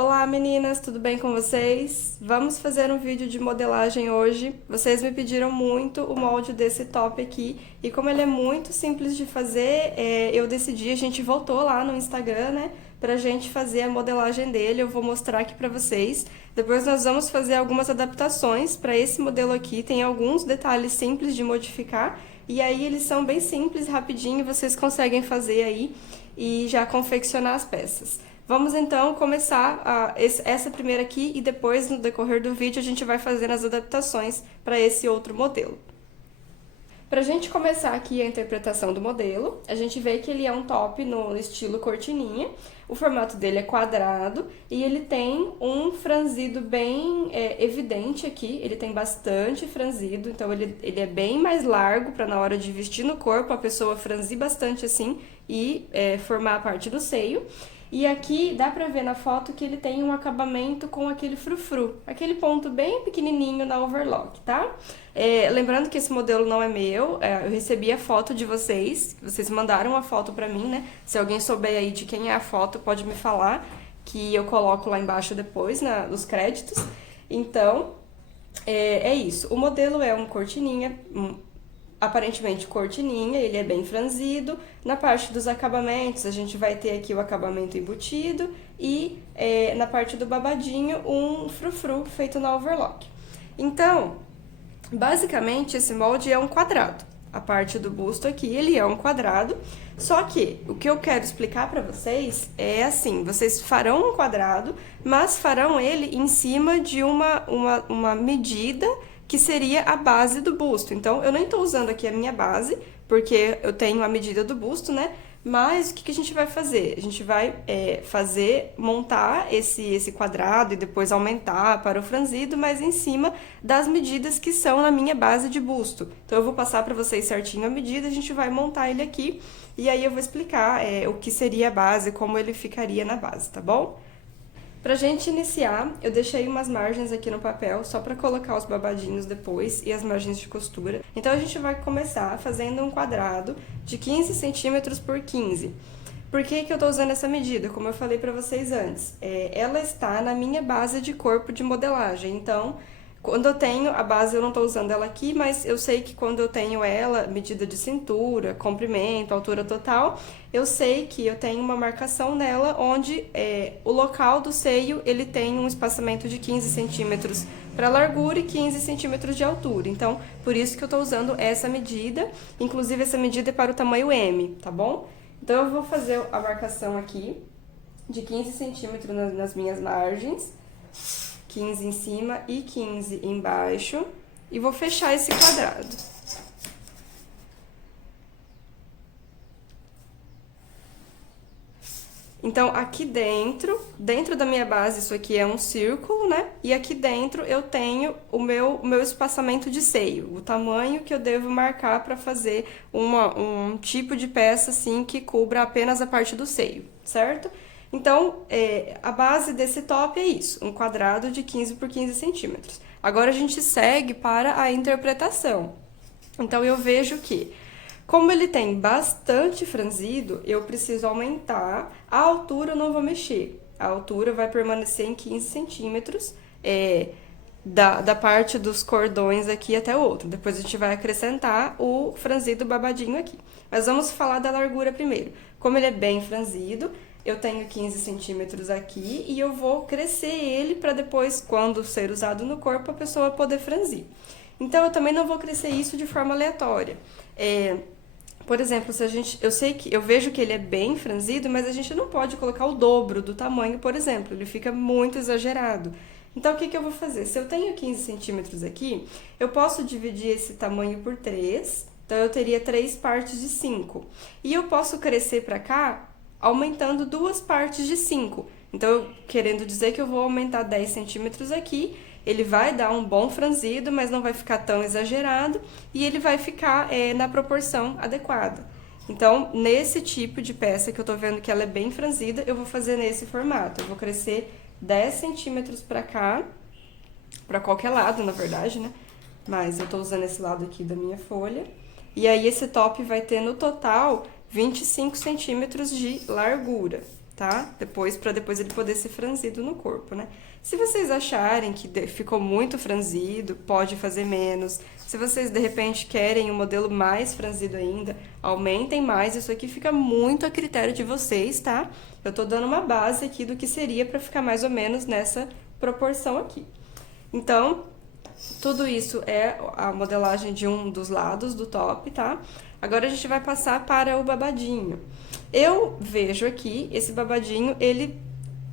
Olá meninas, tudo bem com vocês? Vamos fazer um vídeo de modelagem hoje. Vocês me pediram muito o molde desse top aqui e como ele é muito simples de fazer, eu decidi, a gente voltou lá no Instagram, né, pra gente fazer a modelagem dele. Eu vou mostrar aqui pra vocês. Depois nós vamos fazer algumas adaptações para esse modelo aqui, tem alguns detalhes simples de modificar e aí eles são bem simples, rapidinho, vocês conseguem fazer aí e já confeccionar as peças. Vamos então começar essa primeira aqui e depois, no decorrer do vídeo, a gente vai fazendo as adaptações para esse outro modelo. Para a gente começar aqui a interpretação do modelo, a gente vê que ele é um top no estilo cortininha, o formato dele é quadrado e ele tem um franzido bem evidente aqui, ele tem bastante franzido, então ele é bem mais largo para na hora de vestir no corpo a pessoa franzir bastante assim e formar a parte do seio. E aqui dá pra ver na foto que ele tem um acabamento com aquele frufru, aquele ponto bem pequenininho na overlock, tá? Lembrando que esse modelo não é meu, eu recebi a foto de vocês mandaram a foto pra mim, né? Se alguém souber aí de quem é a foto, pode me falar, que eu coloco lá embaixo depois, nos créditos. Então, é isso. O modelo é um cortininha, aparentemente cortininha, ele é bem franzido. Na parte dos acabamentos, a gente vai ter aqui o acabamento embutido e na parte do babadinho, um frufru feito na overlock. Então, basicamente, esse molde é um quadrado. A parte do busto aqui, ele é um quadrado, só que o que eu quero explicar pra vocês é assim, vocês farão um quadrado, mas farão ele em cima de uma medida que seria a base do busto. Então, eu nem tô usando aqui a minha base, porque eu tenho a medida do busto, né? Mas o que a gente vai fazer? A gente vai montar esse quadrado e depois aumentar para o franzido, mas em cima das medidas que são na minha base de busto. Então, eu vou passar para vocês certinho a medida, a gente vai montar ele aqui, e aí eu vou explicar o que seria a base, como ele ficaria na base, tá bom? Pra gente iniciar, eu deixei umas margens aqui no papel, só pra colocar os babadinhos depois e as margens de costura. Então, a gente vai começar fazendo um quadrado de 15 centímetros por 15. Por que eu tô usando essa medida? Como eu falei pra vocês antes, ela está na minha base de corpo de modelagem. Então, quando eu tenho a base, eu não tô usando ela aqui, mas eu sei que quando eu tenho ela, medida de cintura, comprimento, altura total, eu sei que eu tenho uma marcação nela onde o local do seio, ele tem um espaçamento de 15 centímetros para largura e 15 centímetros de altura. Então, por isso que eu tô usando essa medida, inclusive essa medida é para o tamanho M, tá bom? Então, eu vou fazer a marcação aqui de 15 centímetros nas minhas margens, 15 em cima e 15 embaixo, e vou fechar esse quadrado. Então, aqui dentro da minha base, isso aqui é um círculo, né? E aqui dentro eu tenho o meu espaçamento de seio, o tamanho que eu devo marcar para fazer um tipo de peça, assim, que cubra apenas a parte do seio, certo? Então, a base desse top é isso, um quadrado de 15 por 15 centímetros. Agora, a gente segue para a interpretação. Então, eu vejo que, como ele tem bastante franzido, eu preciso aumentar. A altura eu não vou mexer. A altura vai permanecer em 15 centímetros da parte dos cordões aqui até o outro. Depois a gente vai acrescentar o franzido babadinho aqui. Mas vamos falar da largura primeiro. Como ele é bem franzido, eu tenho 15 centímetros aqui e eu vou crescer ele para depois, quando ser usado no corpo, a pessoa poder franzir. Então, eu também não vou crescer isso de forma aleatória. Por exemplo, eu vejo que ele é bem franzido, mas a gente não pode colocar o dobro do tamanho, por exemplo, ele fica muito exagerado. Então, o que eu vou fazer? Se eu tenho 15 centímetros aqui, eu posso dividir esse tamanho por 3, então eu teria 3 partes de 5. E eu posso crescer para cá, aumentando 2 partes de 5. Então, querendo dizer que eu vou aumentar 10 centímetros aqui, ele vai dar um bom franzido, mas não vai ficar tão exagerado, e ele vai ficar na proporção adequada. Então, nesse tipo de peça que eu tô vendo que ela é bem franzida, eu vou fazer nesse formato. Eu vou crescer 10 centímetros pra cá, pra qualquer lado, na verdade, né? Mas eu tô usando esse lado aqui da minha folha. E aí, esse top vai ter, no total, 25 centímetros de largura. tá? Pra depois ele poder ser franzido no corpo, né? Se vocês acharem que ficou muito franzido, pode fazer menos. Se vocês, de repente, querem um modelo mais franzido ainda, aumentem mais. Isso aqui fica muito a critério de vocês, tá? Eu tô dando uma base aqui do que seria pra ficar mais ou menos nessa proporção aqui. Então, tudo isso é a modelagem de um dos lados do top, tá? Agora a gente vai passar para o babadinho. Eu vejo aqui, esse babadinho, ele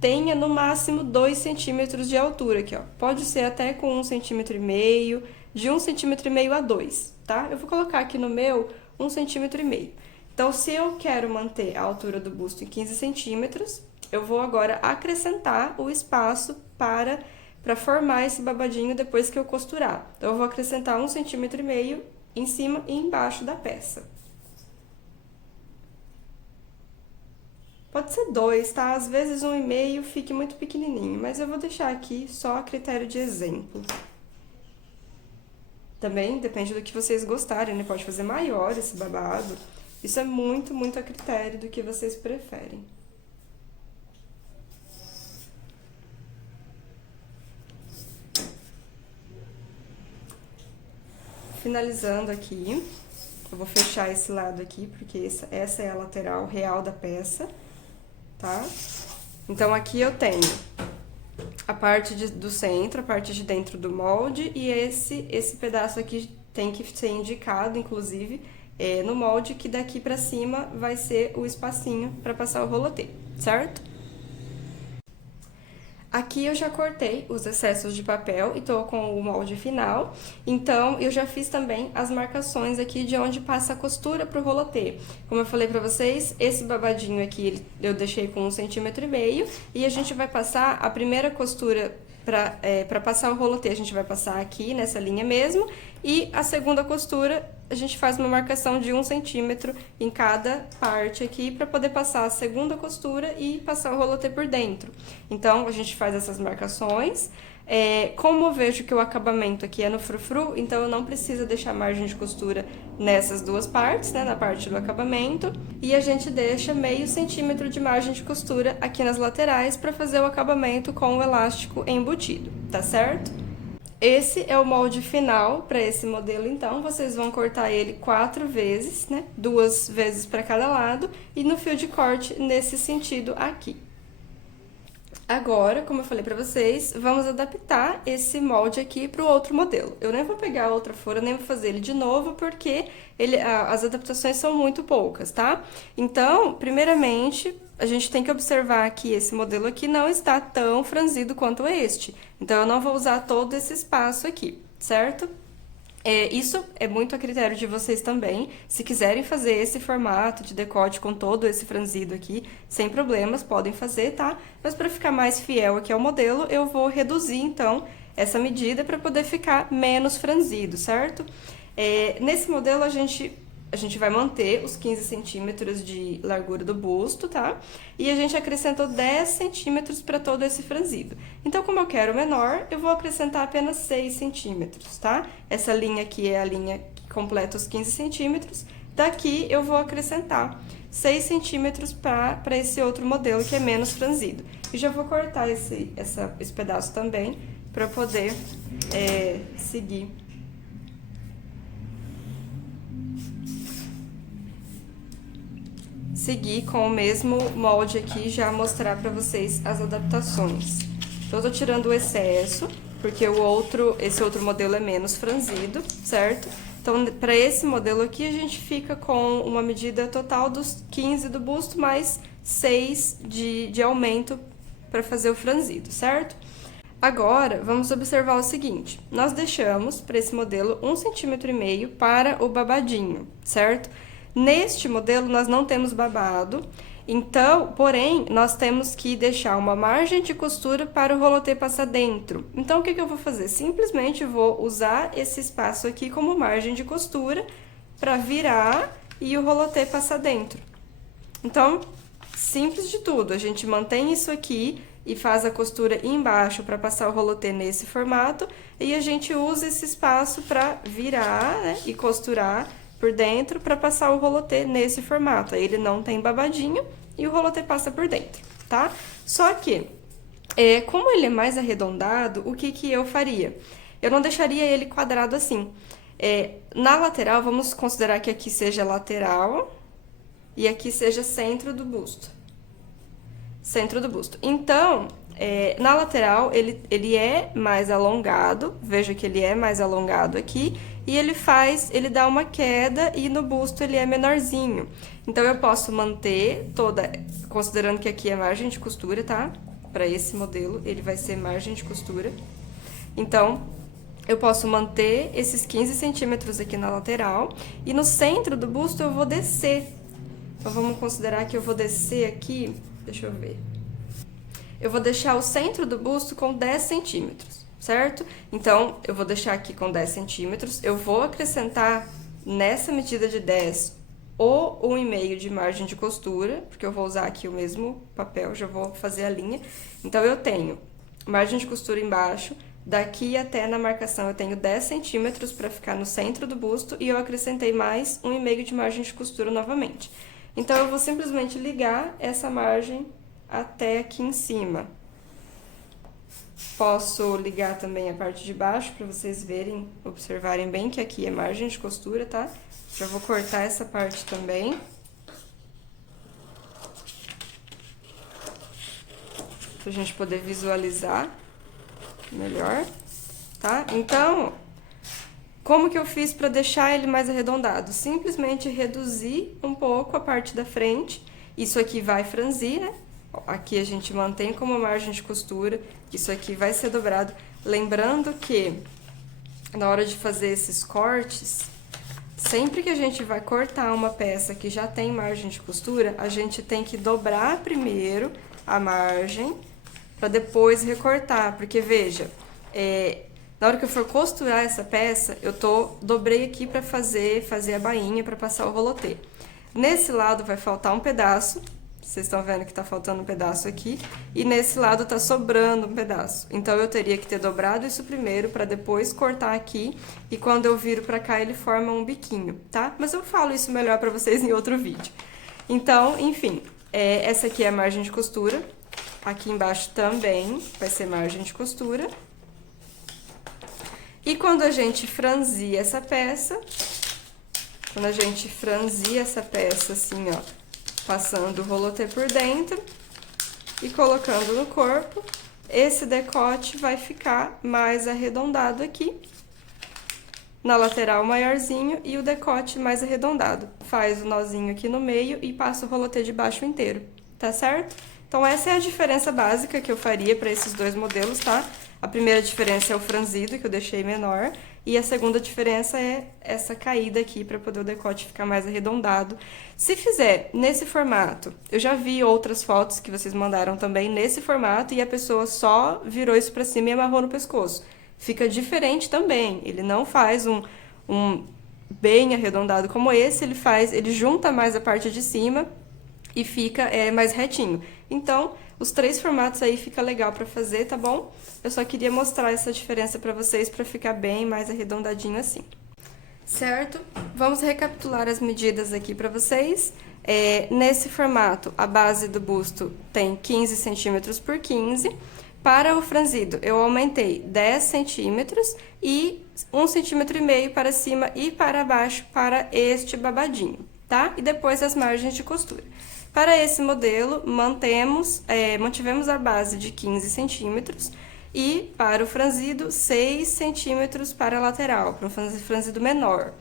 tenha no máximo 2 centímetros de altura aqui, ó. Pode ser até com 1,5 cm, de 1,5 cm a 2, tá? Eu vou colocar aqui no meu 1,5 cm. Então, se eu quero manter a altura do busto em 15 centímetros, eu vou agora acrescentar o espaço para formar esse babadinho depois que eu costurar. Então, eu vou acrescentar 1,5 cm em cima e embaixo da peça. Pode ser 2, tá? Às vezes 1,5 fique muito pequenininho, mas eu vou deixar aqui só a critério de exemplo. Também depende do que vocês gostarem, né? Pode fazer maior esse babado. Isso é muito, muito a critério do que vocês preferem. Finalizando aqui, eu vou fechar esse lado aqui, porque essa é a lateral real da peça, tá? Então, aqui eu tenho a parte do centro, a parte de dentro do molde, e esse pedaço aqui tem que ser indicado, inclusive, no molde, que daqui pra cima vai ser o espacinho pra passar o rolotê, certo? Aqui eu já cortei os excessos de papel e tô com o molde final, então eu já fiz também as marcações aqui de onde passa a costura pro rolotê. Como eu falei pra vocês, esse babadinho aqui eu deixei com 1,5 cm e a gente vai passar a primeira costura pra passar o rolotê, a gente vai passar aqui nessa linha mesmo, e a segunda costura a gente faz uma marcação de 1 centímetro em cada parte aqui pra poder passar a segunda costura e passar o rolotê por dentro. Então, a gente faz essas marcações. Como eu vejo que o acabamento aqui é no frufru, então eu não preciso deixar margem de costura nessas duas partes, né, na parte do acabamento, e a gente deixa meio centímetro de margem de costura aqui nas laterais para fazer o acabamento com o elástico embutido, tá certo? Esse é o molde final para esse modelo, então, vocês vão cortar ele 4 vezes, né, 2 vezes para cada lado, e no fio de corte nesse sentido aqui. Agora, como eu falei pra vocês, vamos adaptar esse molde aqui pro outro modelo. Eu nem vou pegar a outra folha, nem vou fazer ele de novo, porque as adaptações são muito poucas, tá? Então, primeiramente, a gente tem que observar que esse modelo aqui não está tão franzido quanto este. Então, eu não vou usar todo esse espaço aqui, certo? Isso é muito a critério de vocês também. Se quiserem fazer esse formato de decote com todo esse franzido aqui, sem problemas, podem fazer, tá? Mas para ficar mais fiel aqui ao modelo, eu vou reduzir, então, essa medida para poder ficar menos franzido, certo? Nesse modelo, a gente vai manter os 15 centímetros de largura do busto, tá? E a gente acrescentou 10 centímetros para todo esse franzido. Então, como eu quero menor, eu vou acrescentar apenas 6 centímetros, tá? Essa linha aqui é a linha que completa os 15 centímetros. Daqui, eu vou acrescentar 6 centímetros para esse outro modelo, que é menos franzido. E já vou cortar esse pedaço também, para poder seguir. Seguir com o mesmo molde aqui, já mostrar pra vocês as adaptações. Então, eu tô tirando o excesso, porque esse outro modelo é menos franzido, certo? Então, pra esse modelo aqui, a gente fica com uma medida total dos 15 do busto, mais 6 de aumento pra fazer o franzido, certo? Agora, vamos observar o seguinte, nós deixamos para esse modelo 1,5 cm para o babadinho, certo? Neste modelo, nós não temos babado, então, porém, nós temos que deixar uma margem de costura para o rolotê passar dentro. Então, o que eu vou fazer? Simplesmente vou usar esse espaço aqui como margem de costura para virar e o rolotê passar dentro. Então, simples de tudo, a gente mantém isso aqui e faz a costura embaixo para passar o rolotê nesse formato, e a gente usa esse espaço para virar, né, e costurar por dentro para passar o rolotê nesse formato. Aí ele não tem babadinho e o rolotê passa por dentro, tá? Só que, como ele é mais arredondado, o que eu faria? Eu não deixaria ele quadrado assim. Na lateral, vamos considerar que aqui seja lateral e aqui seja centro do busto. Centro do busto. Então, na lateral, ele é mais alongado, veja que ele é mais alongado aqui, e ele dá uma queda, e no busto ele é menorzinho. Então, eu posso manter considerando que aqui é margem de costura, tá? Para esse modelo, ele vai ser margem de costura. Então, eu posso manter esses 15 centímetros aqui na lateral, e no centro do busto eu vou descer. Então, vamos considerar que eu vou descer aqui, deixa eu ver. Eu vou deixar o centro do busto com 10 centímetros, certo? Então, eu vou deixar aqui com 10 centímetros, eu vou acrescentar nessa medida de 10 ou 1,5 de margem de costura, porque eu vou usar aqui o mesmo papel, já vou fazer a linha. Então, eu tenho margem de costura embaixo, daqui até na marcação eu tenho 10 centímetros para ficar no centro do busto e eu acrescentei mais 1,5 de margem de costura novamente. Então, eu vou simplesmente ligar essa margem até aqui em cima. Posso ligar também a parte de baixo para vocês verem, observarem bem que aqui é margem de costura, tá? Já vou cortar essa parte também. Pra gente poder visualizar melhor, tá? Então, como que eu fiz para deixar ele mais arredondado? Simplesmente reduzir um pouco a parte da frente. Isso aqui vai franzir, né? Aqui a gente mantém como margem de costura, isso aqui vai ser dobrado. Lembrando que, na hora de fazer esses cortes, sempre que a gente vai cortar uma peça que já tem margem de costura, a gente tem que dobrar primeiro a margem, para depois recortar. Porque, veja, na hora que eu for costurar essa peça, dobrei aqui para fazer a bainha, para passar o rolotê. Nesse lado vai faltar um pedaço. Vocês estão vendo que tá faltando um pedaço aqui, e nesse lado tá sobrando um pedaço. Então, eu teria que ter dobrado isso primeiro, pra depois cortar aqui, e quando eu viro pra cá, ele forma um biquinho, tá? Mas eu falo isso melhor pra vocês em outro vídeo. Então, enfim, essa aqui é a margem de costura, aqui embaixo também vai ser margem de costura. E quando a gente franzir essa peça, assim, ó, passando o rolotê por dentro e colocando no corpo, esse decote vai ficar mais arredondado aqui, na lateral maiorzinho e o decote mais arredondado. Faz o nozinho aqui no meio e passa o rolotê de baixo inteiro, tá certo? Então, essa é a diferença básica que eu faria para esses dois modelos, tá? A primeira diferença é o franzido, que eu deixei menor, e a segunda diferença é essa caída aqui, para poder o decote ficar mais arredondado. Se fizer nesse formato, eu já vi outras fotos que vocês mandaram também nesse formato, e a pessoa só virou isso para cima e amarrou no pescoço. Fica diferente também, ele não faz um bem arredondado como esse, ele junta mais a parte de cima e fica mais retinho. Então, os três formatos aí fica legal pra fazer, tá bom? Eu só queria mostrar essa diferença pra vocês, pra ficar bem mais arredondadinho assim. Certo? Vamos recapitular as medidas aqui pra vocês. Nesse formato, a base do busto tem 15 centímetros por 15. Para o franzido, eu aumentei 10 centímetros e 1,5 centímetro para cima e para baixo para este babadinho, tá? E depois as margens de costura. Para esse modelo, mantivemos a base de 15 centímetros e para o franzido, 6 centímetros para a lateral, para um franzido menor.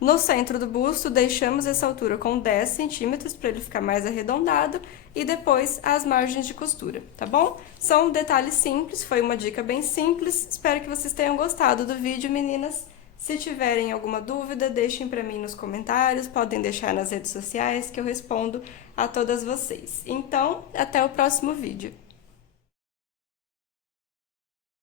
No centro do busto, deixamos essa altura com 10 centímetros para ele ficar mais arredondado e depois as margens de costura, tá bom? São detalhes simples, foi uma dica bem simples, espero que vocês tenham gostado do vídeo, meninas. Se tiverem alguma dúvida, deixem para mim nos comentários, podem deixar nas redes sociais que eu respondo a todas vocês. Então, até o próximo vídeo.